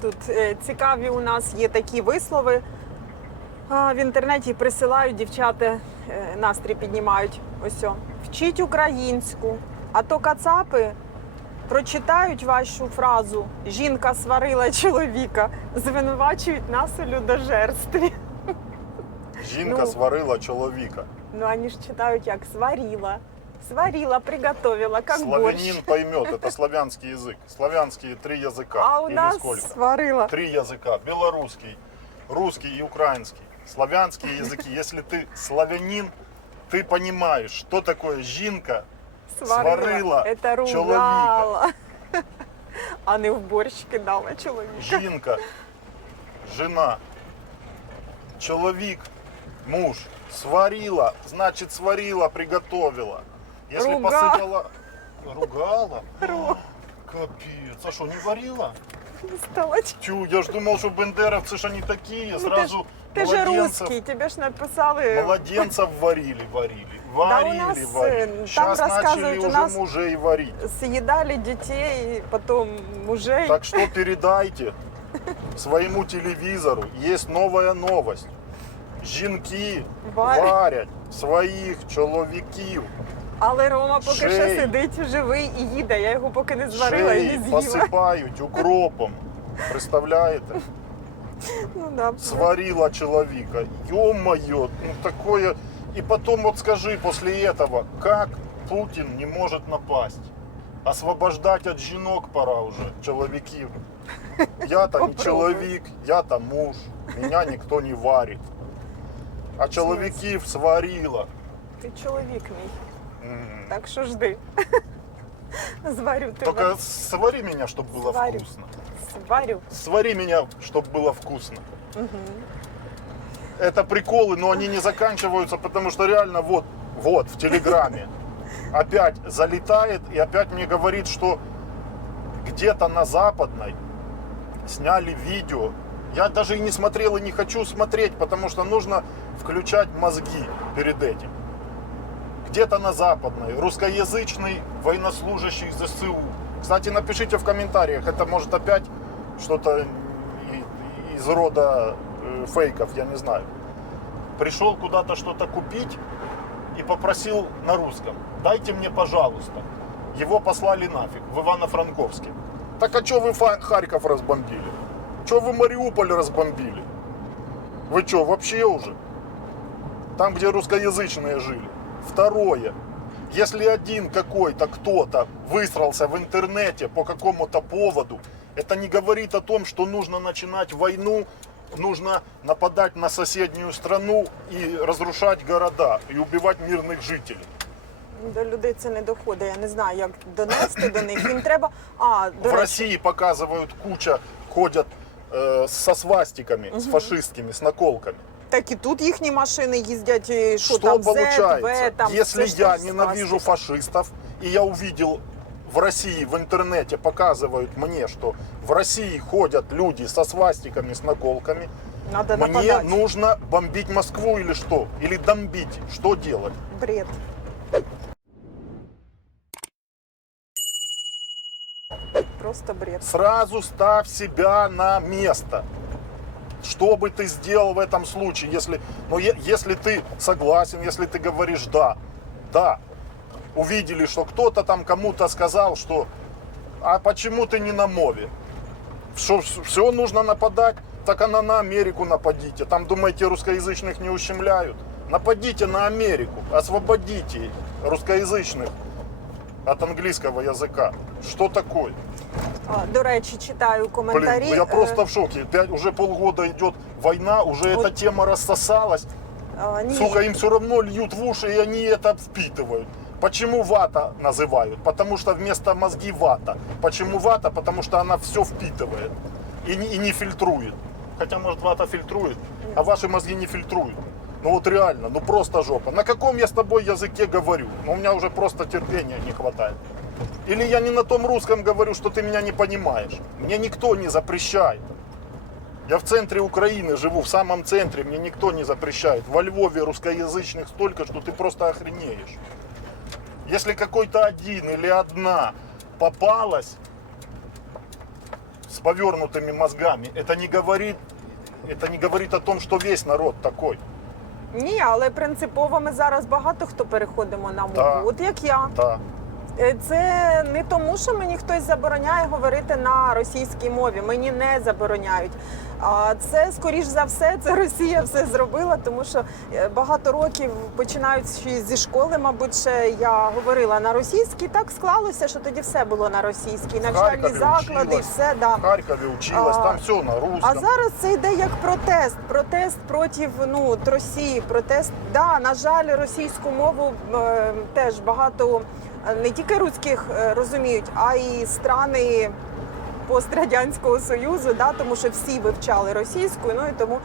Тут цікаві у нас є такі вислови. В інтернеті присилають дівчата, настрій піднімають. Ось о. Вчіть українську, а то кацапи прочитають вашу фразу «Жінка сварила чоловіка», звинувачують нас у людожерстві. Жінка сварила чоловіка. Ну, вони ж читають як «сварила». Сварила, приготовила, как борщ. Славянин поймет, это славянский язык. Славянские 3 языка. А у или нас сколько? сварила. 3 языка. Белорусский, русский и украинский. Славянские языки. Если ты славянин, ты понимаешь, что такое жінка сварила Это ругала. чоловіка. А не в борщ кидала чоловіка. Жінка, жена, чоловік, муж. Сварила, значит сварила, приготовила. Если посыпала... Ругала? Капец. А что, не варила? Тю, я ж думал, что бендеровцы ж они такие, сразу Ти ж младенцев, русский, тебе ж написали. младенцев варили. Да, у нас, там Сейчас начали рассказывают, у уже нас мужей варить. Съедали детей, потом мужей. Так что передайте своему телевизору, есть новая новость. Жінки варять своїх чоловіків. Але Рома поки що Шеї. сидить живий і їде. Я його поки не зварила і Шеї не з'їла. посипають укропом. Представляєте? Ну, да. Сварила человека. Ё-моё, ну такое... И потом вот скажи после этого, как Путин не может напасть? Освобождать от жінок пора уже, чоловіків. Я-то не чоловік, я-то муж, меня никто не варит. А чоловіків сварила. Ти чоловік мій. Так що жди. Зварю тебе. Только свари меня, чтобы было Сварю. вкусно. Сварю. Свари меня, чтобы было вкусно. Это приколы, но они не заканчиваются, потому что реально вот в Телеграме опять залетает и опять мне говорит, что где-то на Западной сняли видео. Я даже и не смотрел, и не хочу смотреть, потому что нужно включать мозги перед этим. Где-то на Западной русскоязычный военнослужащий ЗСУ. Кстати, напишите в комментариях, это может опять что-то из рода фейков, я не знаю. Пришел куда-то что-то купить и попросил на русском: дайте мне, пожалуйста. Его послали нафиг в Ивано-Франковске. Так а что вы Харьков разбомбили? Что вы Мариуполь разбомбили? Вы что, вообще уже? Там, где русскоязычные жили. Второе. Если один какой-то кто-то высрался в интернете по какому-то поводу, это не говорит о том, что нужно начинать войну, нужно нападать на соседнюю страну и разрушать города, и убивать мирных жителей. До людей це не доходить. Я не знаю, як донести до них. Їм треба... В России показывают, куча ходят со свастиками, с фашистскими, с наколками. Так і тут їхні машини їздять, і що Что там получается, В, там если все, я що ненавижу свастика. фашистов, и я увидел в России, в интернете показывают мне, что в России ходят люди со свастиками, с наколками, Надо мне нападать. нужно бомбить Москву или что? Или бомбить? Что делать? Бред. Просто бред. Сразу ставь себя на место. Что бы ты сделал в этом случае, если ты согласен, если ты говоришь да, увидели, что кто-то там кому-то сказал, что а почему ты не на мове? Что все нужно нападать, так она на Америку нападите. Там, думаете, русскоязычных не ущемляют? Нападите на Америку, освободите русскоязычных от английского языка. Что такое? До речі, читаю коментарі. Блин, я просто в шоке. Уже полгода идет война, уже эта тема рассосалась. Ні. Сука, им все равно льют в уши, и они это впитывают. Почему вата называют? Потому что вместо мозги вата. Почему вата? Потому что она все впитывает и не фильтрует. Хотя, может, вата фильтрует, а ваши мозги не фильтруют. Ну вот реально, ну просто жопа. На каком я с тобой языке говорю? Ну, у меня уже просто терпения не хватает. Или я не на том русском говорю, что ты меня не понимаешь. Мне никто не запрещает. Я в центре Украины живу, в самом центре, мне никто не запрещает. Во Львове русскоязычных столько, что ты просто охренеешь. Если какой-то один или одна попалась с повернутыми мозгами, это не говорит о том, что весь народ такой. Ні, але принципово ми зараз багато хто переходимо на мову. Да. От як я. Да. Це не тому, що мені хтось забороняє говорити на російській мові. Мені не забороняють. А це, скоріш за все, це Росія все зробила, тому що багато років, починаючи зі школи, мабуть, ще я говорила на російській. Так склалося, що тоді все було на російській. Навчальні Харкові заклади, училась. все, да. В Харькове училась, там все на А русском. зараз це йде як протест. Протест проти Росії. Протест, да, на жаль, російську мову теж багато не тільки русських розуміють, а й страни пострадянського Союзу, да, тому що всі вивчали російську, ну і тому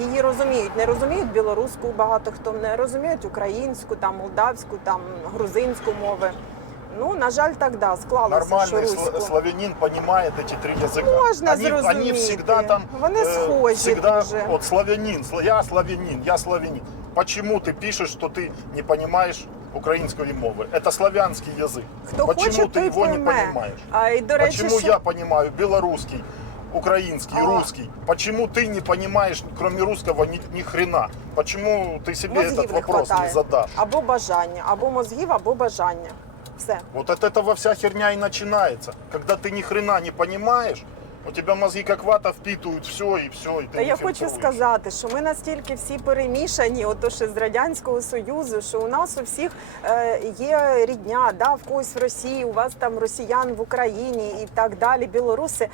її розуміють. Не розуміють білоруську, багато хто не розуміють українську, там молдавську, там грузинську мови. Ну, на жаль, так, да, склалося, що Нормальный руську. славянин понимает эти три языка. Можна Они зрозуміти. всегда там... Вони схожі всегда, дуже. вот славянин, я славянин. Почему ты пишешь, что ты не понимаешь украинской мовы? Это славянский язык. Хто Почему хоче, ты той его не пойме. понимаешь? А, і, до речі, Почему що... я понимаю белорусский, украинский, А. русский? Почему ты не понимаешь, кроме русского, ни хрена? Почему ты себе мозгів этот не вопрос хватає. не задашь? Або бажання, або мозгів, або бажання. Все. Вот от этого вся херня и начинается. Когда ты ни хрена не понимаешь, у тебя мозги как вата впитывают все, и ты Та не я хочу фильтруешь. сказати, що ми настільки всі перемішані, ото ще з Радянського Союзу, що у нас у всіх є рідня, да, в когось в Росії, у вас там росіян в Україні і так далі, білоруси.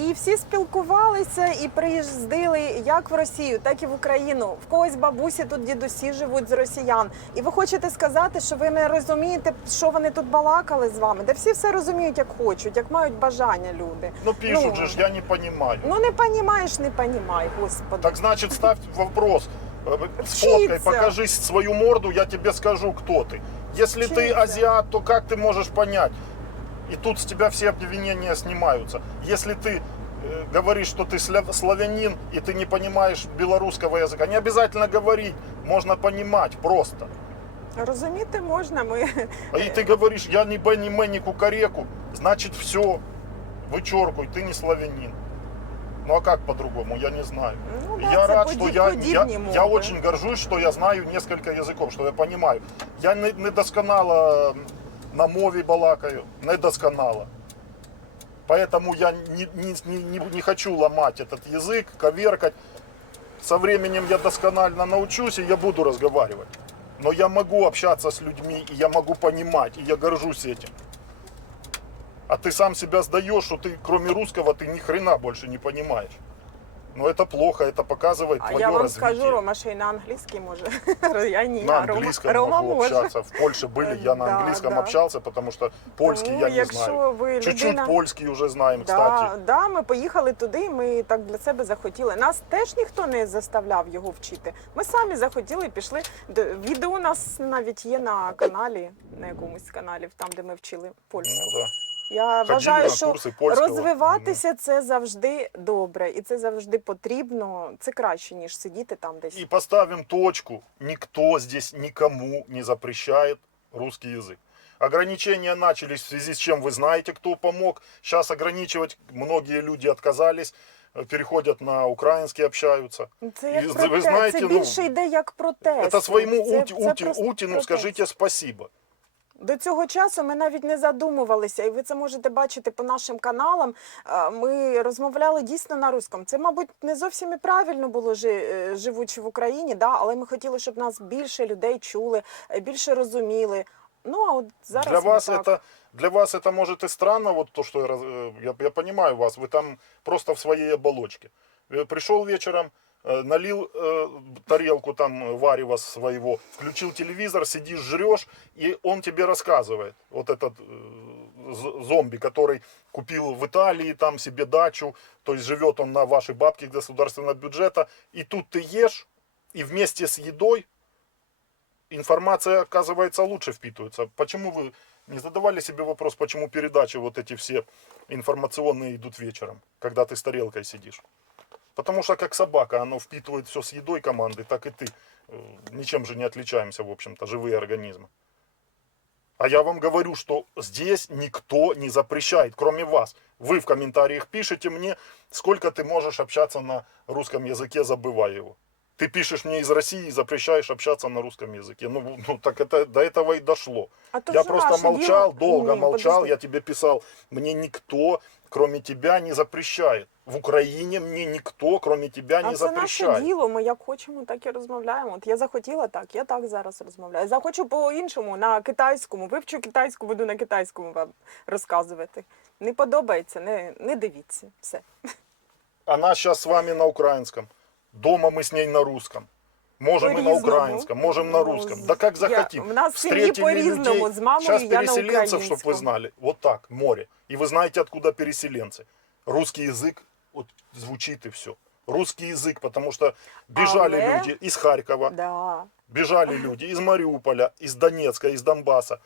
І всі спілкувалися і приїздили як в Росію, так і в Україну. В когось бабусі тут дідусі живуть з росіян. І ви хочете сказати, що ви не розумієте, що вони тут балакали з вами? Де всі все розуміють, як хочуть, як мають бажання люди. Ну пишут же, я не понимаю. Ну не понімаєш, не понімай, господи. Так значит, ставь вопрос. Сфоткай, Вчиться. покажи свою морду, я тебе скажу, кто ты. Если ты Вчиться. азиат, то как ты можешь понять? И тут с тебя все обвинения снимаются. Если ты говоришь, что ты славянин, и ты не понимаешь белорусского языка, не обязательно говорить, можно понимать просто. Розуміти можна, ми А и ты говоришь, я ни б, ни м, ни кукареку, значит все, вычеркуй, ты не славянин. Ну а как по-другому, я не знаю. Ну, да, Я це рад, что подібні мови. я очень горжусь, что я знаю несколько языков, что я понимаю. Я не досконало на мове балакаю, не досконало. Поэтому я не хочу ломать этот язык, коверкать. Со временем я досконально научусь, и я буду разговаривать. Но я могу общаться с людьми, и я могу понимать, и я горжусь этим. А ты сам себя сдаешь, что ты кроме русского ты ни хрена больше не понимаешь. Но это плохо, это показывает а твое я вам развитие. скажу, Рома ще й на англійській може. Я ні, На а Рома, английском Рома могу може. общаться. В Польше были, я на Да, английском да. общался, потому что польский Тому, я не якщо знаю. ви Чуть-чуть людина... польский уже знаем, Да, кстати. да, ми поїхали туди, ми так для себе захотіли. Нас теж ніхто не заставляв його вчити. Ми самі захотіли і пішли. Відео у нас навіть є на каналі, на якомусь каналі, там, де ми вчили польську. Ну, да. Я Ходили вважаю, на що курси польського. розвиватися це завжди добре, і це завжди потрібно. Це краще, ніж сидіти там десь. И поставим точку. Никто здесь никому не запрещает русский язык. Ограничения начались в связи с чем вы знаете, кто помог. Сейчас ограничивать многие люди отказались, переходят на украинский, общаются. Це як І ви протест. знаєте, Це ну, більше йде як протест. Это своему Це просто Утину протест. скажите спасибо. До цього часу ми навіть не задумувалися, і ви це можете бачити по нашим каналам. Ми розмовляли дійсно на русском. Це, мабуть, не зовсім і правильно було, живучи в Україні, да? Але ми хотіли, щоб нас більше людей чули, більше розуміли. Ну, а от зараз Для вас это может и странно, вот то, что я понимаю вас, вы там просто в своей оболочке. Пришел вечером, налил тарелку там варева своего, включил телевизор, сидишь, жрешь, и он тебе рассказывает. Вот этот зомби, который купил в Италии там себе дачу, то есть живет он на ваши бабки государственного бюджета, и тут ты ешь, и вместе с едой информация, оказывается, лучше впитывается. Почему вы не задавали себе вопрос, почему передачи вот эти все информационные идут вечером, когда ты с тарелкой сидишь? Потому что как собака, оно впитывает все с едой команды, так и ты. Ничем же не отличаемся, в общем-то, живые организмы. А я вам говорю, что здесь никто не запрещает, кроме вас. Вы в комментариях пишете мне, сколько ты можешь общаться на русском языке, забывая его. Ты пишешь мне из России и запрещаешь общаться на русском языке. Ну так это до этого и дошло. А то Я ж просто наше молчал, діло... долго Ні, молчал, подожди. я тебе писал, мне никто, кроме тебя, не запрещает. В Украине мне никто, кроме тебя, А не це наше запрещает. діло, ми як хочемо, так і розмовляємо. От я захотіла так, я так зараз розмовляю. Захочу по-іншому, на китайському, вивчу китайську, буду на китайському вам розказувати. Не подобається, не дивіться. Все. Она сейчас с вами на украинском. Дома мы с ней на русском. Можем и на По-різному. украинском, можем на Ну, русском. Да как захотим. в нас в сім'ї по-різному, з мамою Сейчас я на переселенцев, чтобы вы українському. знали. Вот так, море. И вы знаете, откуда переселенцы. Русский язык вот, звучит и все. Русский язык, потому что бежали Але- люди из Харькова, Да. бежали люди из Мариуполя, из Донецка, из Донбасса.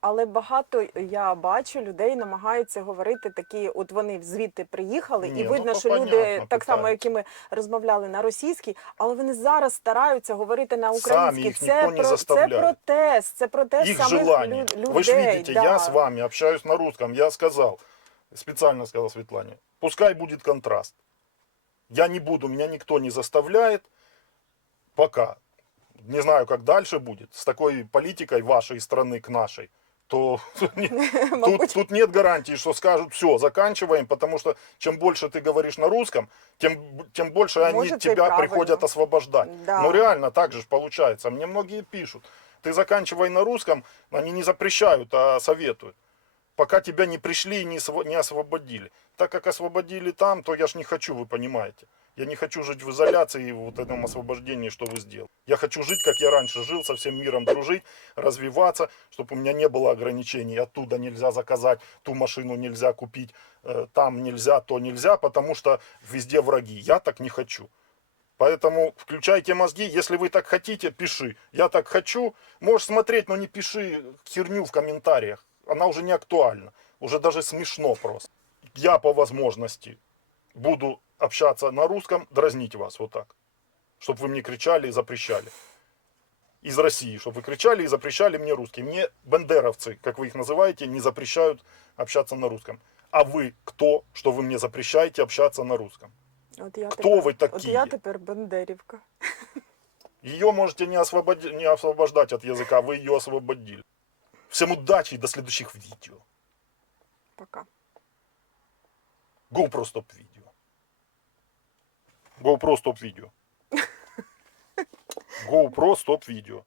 Але багато я бачу, людей намагаються говорити такі, от вони звідти приїхали, Ні, і ну, видно, то що люди понятно, так само, питаються. як і ми розмовляли на російській, але вони зараз стараються говорити на Самі українській. їх ніхто не Це заставляє. це протест Их самих желание. людей. Вы же видите, да. я с вами общаюсь на русском. Я сказал, специально сказал Светлане, пускай будет контраст. Я не буду, меня никто не заставляет. Пока. Не знаю, как дальше будет. С такой политикой вашей страны к нашей. То тут нет гарантии, что скажут, все, заканчиваем, потому что чем больше ты говоришь на русском, тем больше они Может, и тебя правильно. приходят освобождать. Да. Ну реально так же ж получается. Мне многие пишут, ты заканчивай на русском, они не запрещают, а советуют. Пока тебя не пришли и не освободили. Так как освободили там, то я ж не хочу, вы понимаете. Я не хочу жить в изоляции и в вот этом освобождении, что вы сделали. Я хочу жить, как я раньше жил, со всем миром дружить, развиваться, чтобы у меня не было ограничений. Оттуда нельзя заказать, ту машину нельзя купить, там нельзя, то нельзя, потому что везде враги. Я так не хочу. Поэтому включайте мозги. Если вы так хотите, пиши. Я так хочу. Можешь смотреть, но не пиши херню в комментариях. Она уже не актуальна. Уже даже смешно просто. Я по возможности буду общаться на русском, дразнить вас вот так. Чтобы вы мне кричали и запрещали. Из России, чтобы вы кричали и запрещали мне русский. Мне бандеровцы, как вы их называете, не запрещают общаться на русском. А вы кто, что вы мне запрещаете общаться на русском? От я Хто ви От такі? я тепер бандерівка. Ее можете не освобождать от языка, вы ее освободили. Всем удачи и до следующих видео. Пока. GoPro стоп видео. GoPro стоп видео. GoPro стоп видео.